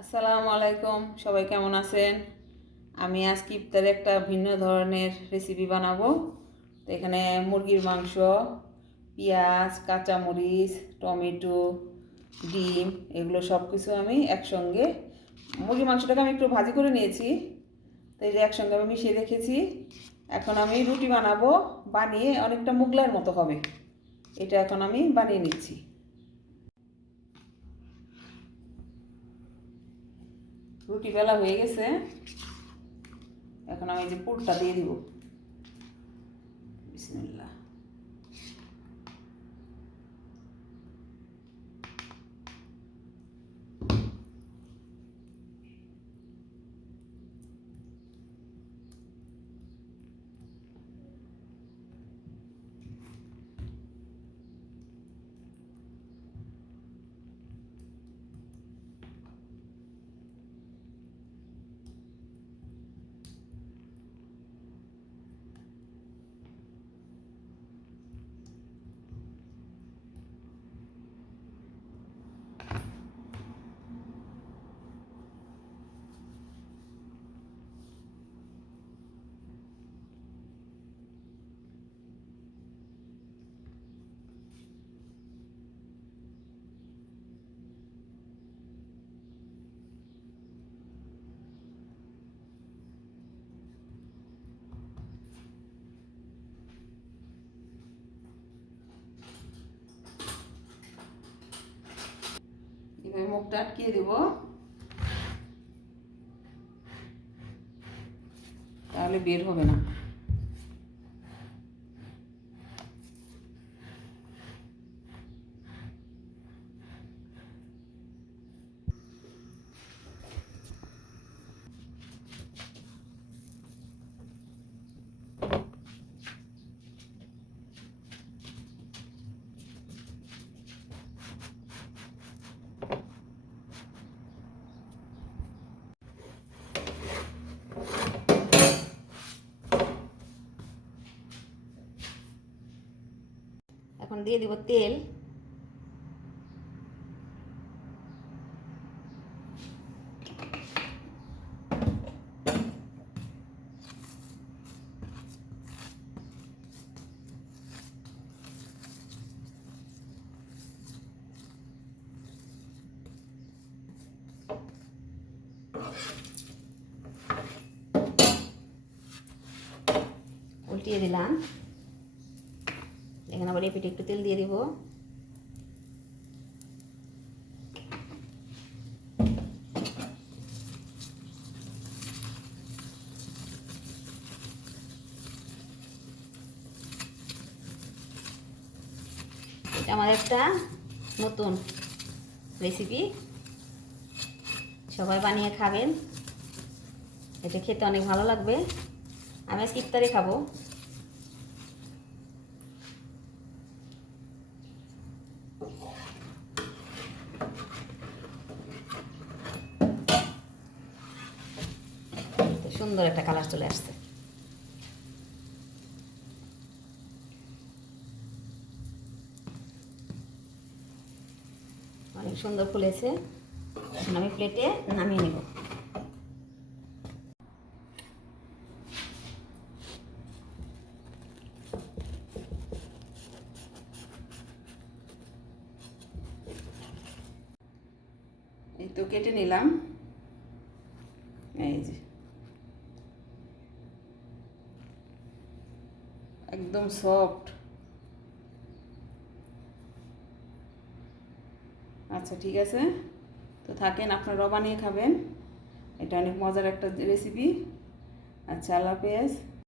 আসসালামু আলাইকুম, সবাই কেমন আছেন? আমি আজকে ইফতারে একটা ভিন্ন ধরনের রেসিপি বানাবো। তো এখানে মুরগির মাংস, পেঁয়াজ, কাঁচামরিচ, টমেটো, ডিম এগুলো সব কিছু আমি একসঙ্গে, মুরগির মাংসটাকে আমি একটু ভাজি করে নিয়েছি, তো এই যে একসঙ্গে আমি মিশিয়ে রেখেছি। এখন আমি রুটি বানাবো, বানিয়ে অনেকটা মুগলাইয়ের মতো হবে। এটা এখন আমি বানিয়ে নিচ্ছি। রুটি বেলা হয়ে গেছে, এখন আমি এই যে পুরটা দিয়ে দিব। বিসমিল্লাহ। এবার মুখটা আটকিয়ে দেব, তাহলে বের হবে না। এখন দিয়ে দিব তেল। উল্টিয়ে দিলাম। এখানে আবার এপিঠে একটু তেল দিয়ে দিব। এটা আমার একটা নতুন রেসিপি, সবাই বানিয়ে খাবেন। এটা খেতে অনেক ভালো লাগবে। আমি আজকে ইফতারে খাবো। সুন্দর একটা কালার চলে আসছে। অনেক সুন্দর ফুলেছে। এখন আমি প্লেটে নামিয়ে নেব। এই তো কেটে নিলাম, এই যে একদম সফট। আচ্ছা ঠিক আছে, তো থাকেন, আপনারাও বানিয়ে খাবেন। এটা অনেক মজার একটা রেসিপি। আচ্ছা, আল্লাহ হাফেজ।